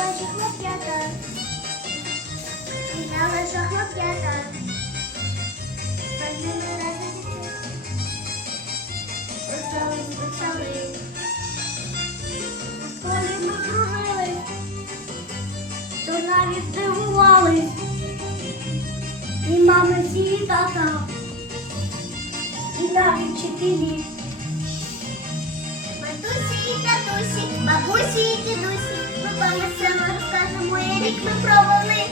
лежа хлоп'ята, на лежа хлоп'ята, пальми разниці, остали, почали, полі ми кружили, то навіть здивували, і мами всі і тата, і навіть вчителі. Матусі і татусі, бабусі і дідусі пане Семен, скаже, моє рік ми провели.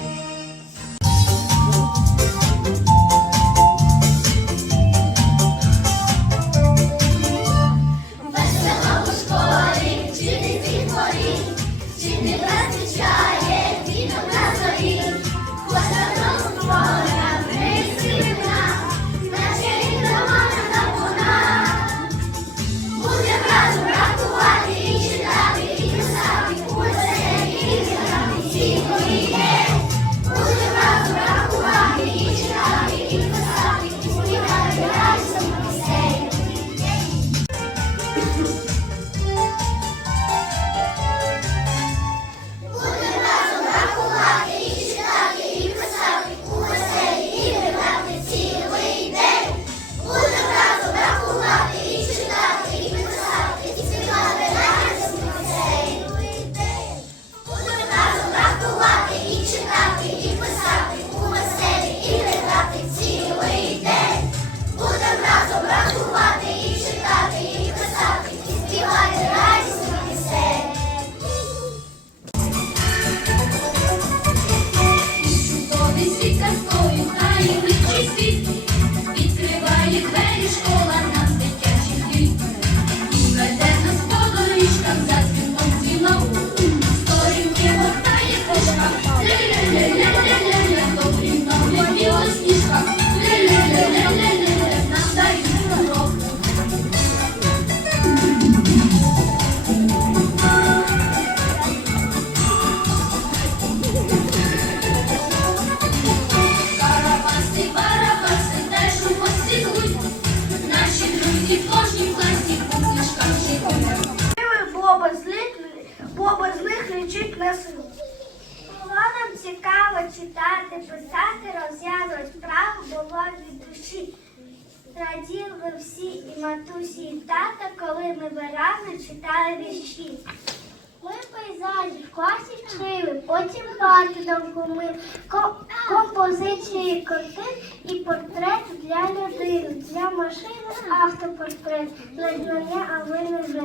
незвичний контент і портрет для людини, для машини автопортрет, для дня, а ви не вже.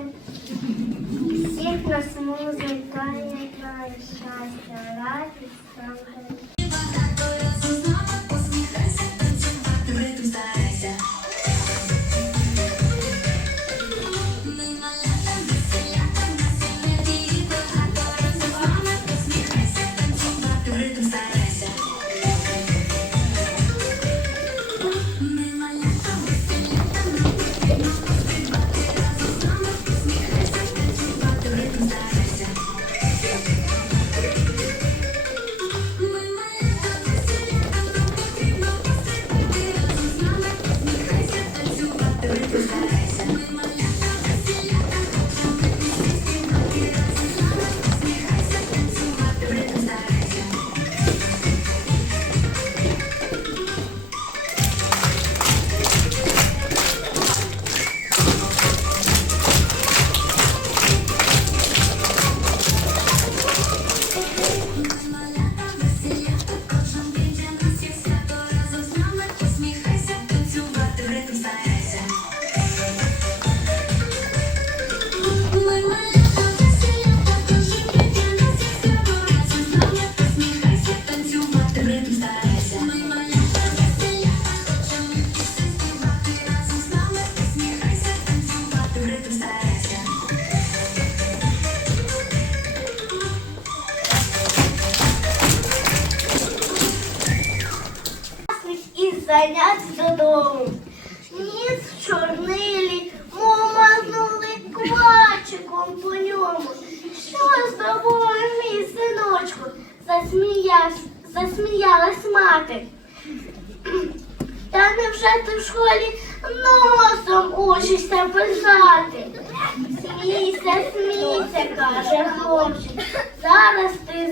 Всіх нас музика, щастя, радість, там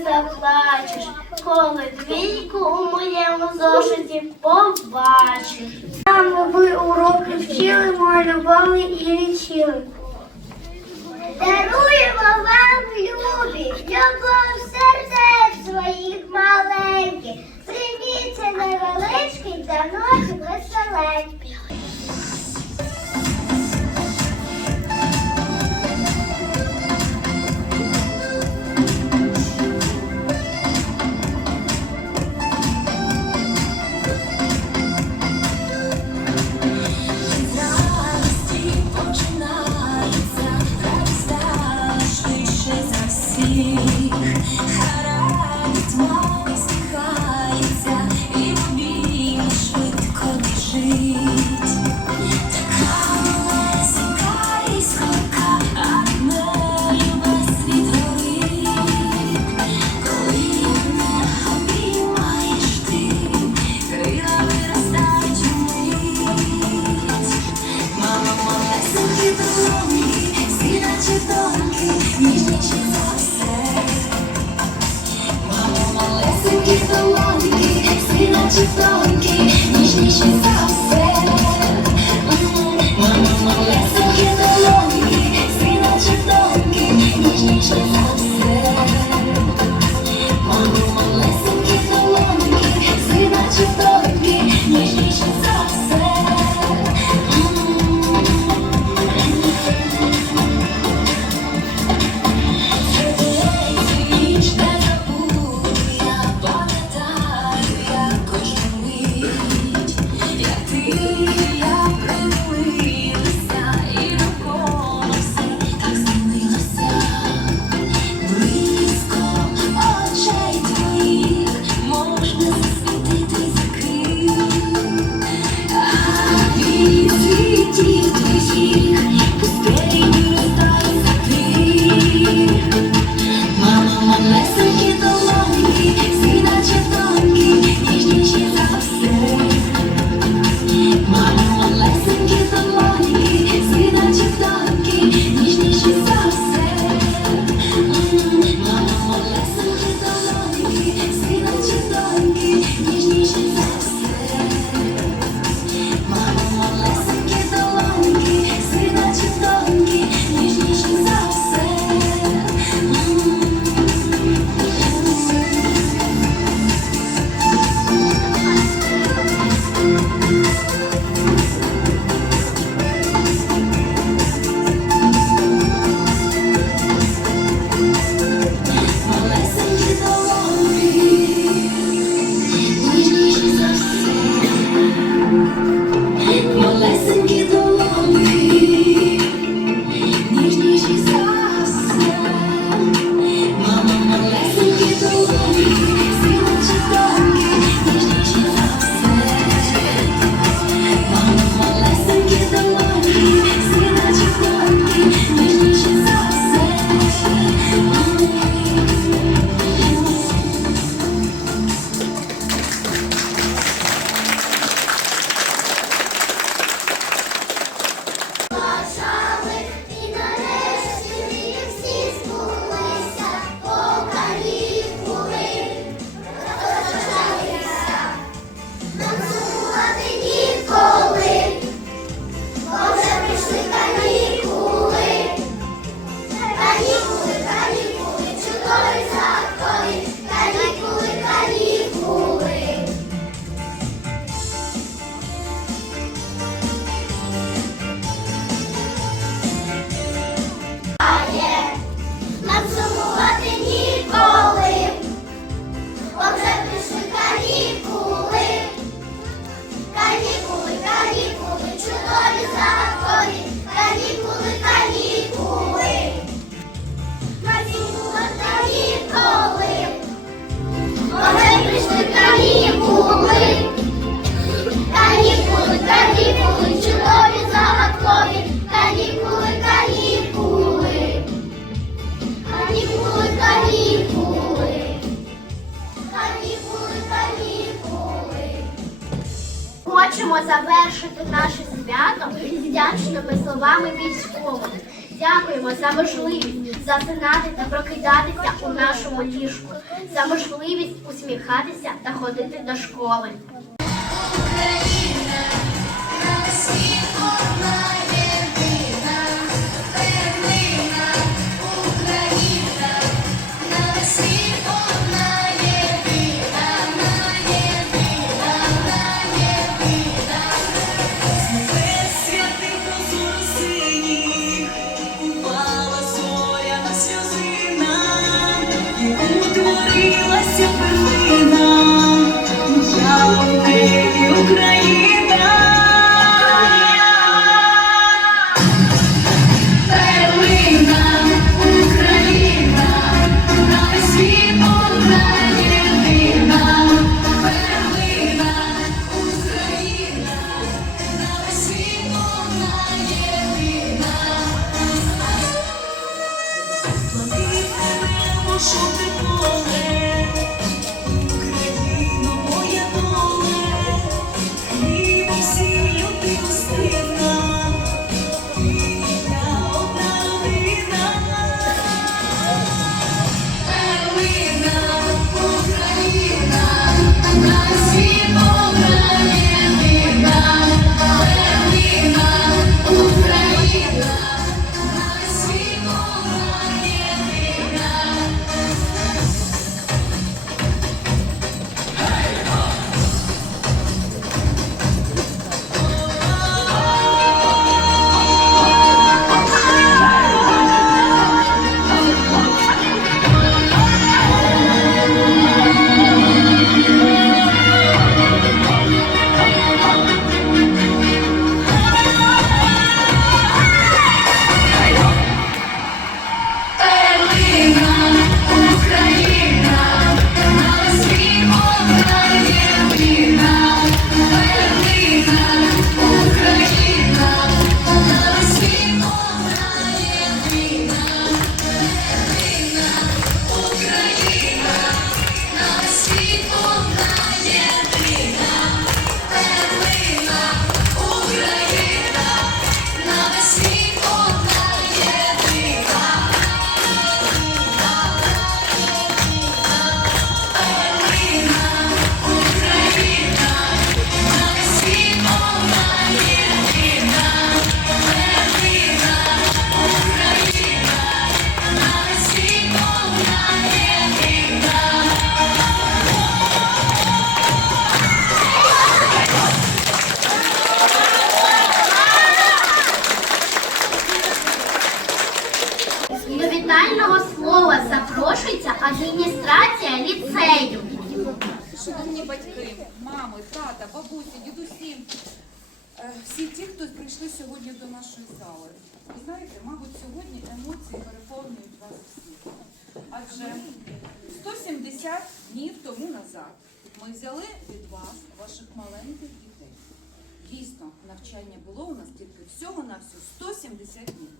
заплачеш, коли двійку у моєму зошиті побачиш. Там ви уроки вчили, мою любові і лічили. Даруємо вам любі, любов сердець своїх маленьких. Прийміться невеличкий, ночі веселенький. 사랑이 더 많이 생각 Хочемо завершити наше свято вдячними словами військових. Дякуємо за можливість засинати та прокидатися у нашому ліжку, за можливість усміхатися та ходити до школи. Шановні батьки, мами, тата, бабусі, дідусі, е, всі ті, хто прийшли сьогодні до нашої зали. Ви знаєте, мабуть, сьогодні емоції переповнюють вас всіх. Адже 170 днів тому назад ми взяли від вас ваших маленьких дітей. Дійсно, навчання було у нас тільки всього-навсього 170 днів.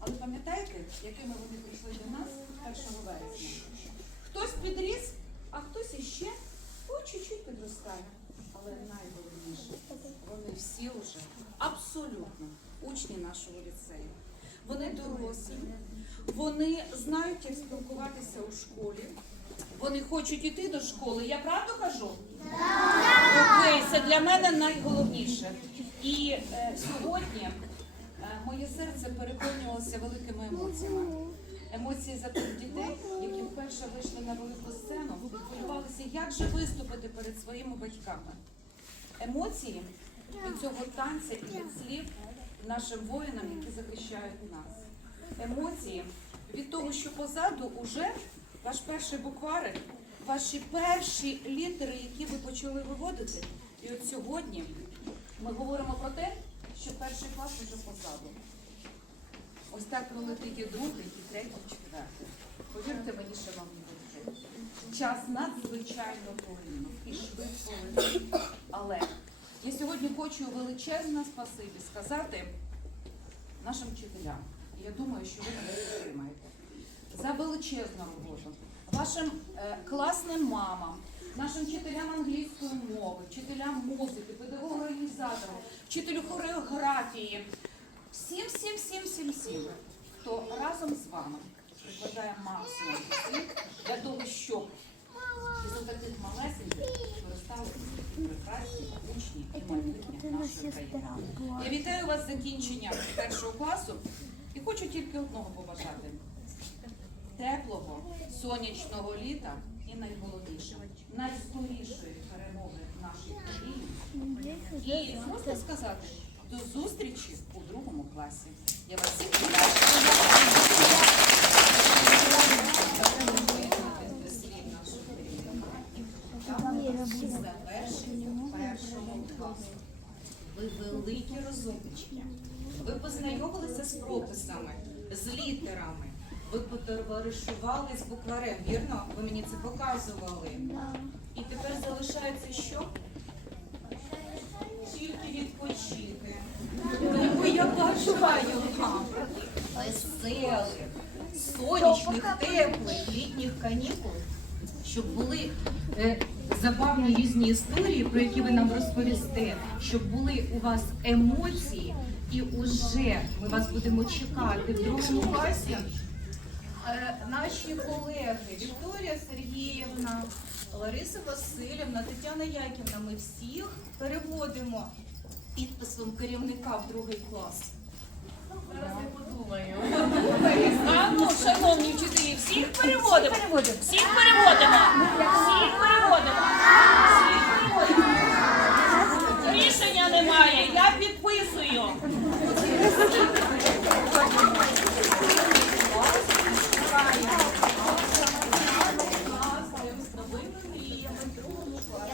Але пам'ятаєте, якими вони прийшли до нас 1 вересня? Хтось підріс, а хтось іще по чуть-чуть підростає. Але найголовніше, вони всі вже абсолютно учні нашого ліцею. Вони дорослі, вони знають, як спілкуватися у школі. Вони хочуть іти до школи. Я правду кажу? Окей, це для мене найголовніше. І е, сьогодні е, моє серце переповнювалося великими емоціями. Емоції за тих дітей, які вперше вийшли на велику сцену, хвилювалися, як же виступити перед своїми батьками. Емоції від цього танця і від слів нашим воїнам, які захищають нас. Емоції від того, що позаду уже ваш перший букварик, ваші перші літери, які ви почали виводити. І от сьогодні ми говоримо про те, що перший клас вже позаду. Ось так пролетить і другий, і третій, четвертий. Повірте мені, шановні батьки, час надзвичайно повільно і швидко летить. Але я сьогодні хочу величезне спасибі сказати нашим вчителям. Я думаю, що ви мене підтримаєте. За величезну роботу. Вашим е, класним мамам, нашим вчителям англійської мови, вчителям музики, педагогам-організаторам, вчителю хореографії. Всім, всім, всім, всім, всім. хто разом з вами прикладає максимум зусиль для того, щоб із таких малесеньких виростали прекрасні учні і майбутнє нашої країни. Я вітаю вас з закінченням першого класу і хочу тільки одного побажати: теплого, сонячного літа і найголовніше, найскорішої перемоги нашій країні. І просто сказати до зустрічі у другому класі. Я вас всіх. Завершення першого класу. Ви великі розумнички. Ви познайомилися з прописами, з літерами. Ви потоваришували з букварем, вірно? Ви мені це показували. І тепер залишається що? Тільки відпочити. Тому я бажаю вам веселих, сонячних, теплих літніх канікул, щоб були е, забавні різні історії, про які ви нам розповісте, щоб були у вас емоції, і уже ми вас будемо чекати в другому класі. Е, Наші колеги Вікторія Сергіївна, Лариса Васильівна, Тетяна Яківна, ми всіх переводимо підписом керівника в другий клас. Зараз я подумаю. А ну, шановні вчителі, всіх переводимо. Всіх переводимо. Всіх переводимо. Всіх переводимо. Рішення немає. Я підписую. з новими мріями в другому класі.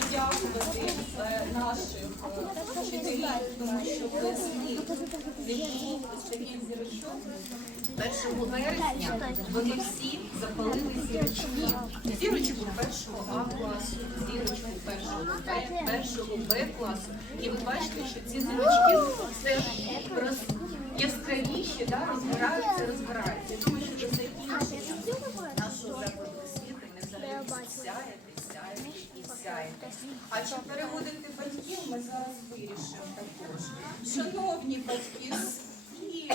Подякувати е, наших е, вчителів, тому що без них не було ось таких зірочок. 1 вересня вони всі запалили зірочки. Зірочку першого А класу, зірочку першого Б, першого Б класу. І ви бачите, що ці зірочки все роз- яскравіші, да, розгораються, розгораються. Я думаю, що до закінчення нашого закладу освіти ми взагалі сяєте, сяєте і сяєте. А чи переводити батьків ми зараз вирішимо також. Шановні батьки, скільки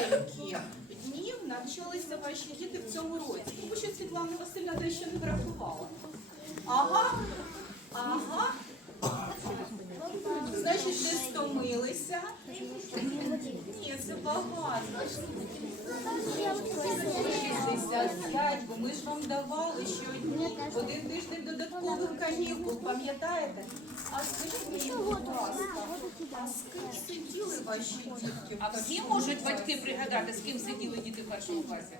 днів навчалися ваші діти в цьому році? Тому що Світлана Васильівна дещо не врахувала. Ага, ага. Значить, не стомилися. Ні, це багато. 65, бо ми ж вам давали щодні один тиждень додаткових канікул, пам'ятаєте? А скажіть мені, будь ласка, а з ким сиділи ваші дітки? А всі можуть батьки пригадати, з ким сиділи діти в першому класі?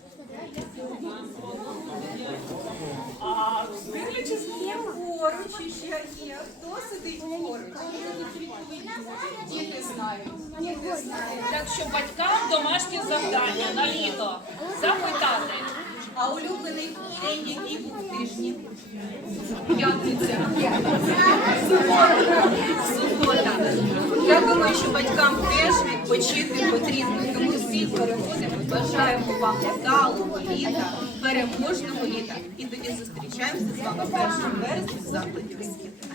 А дивлячись, Є поруч іще є. Хто сидить поруч? Знають. Так що батькам домашнє завдання на літо запитати. А улюблений день, який був в тижні? Субота. Я думаю, що батькам теж відпочити потрібно. Тому всіх переходимо. Бажаємо вам вдалого літа, переможного літа. І тоді зустрічаємося з вами 1 березня в закладі освіти.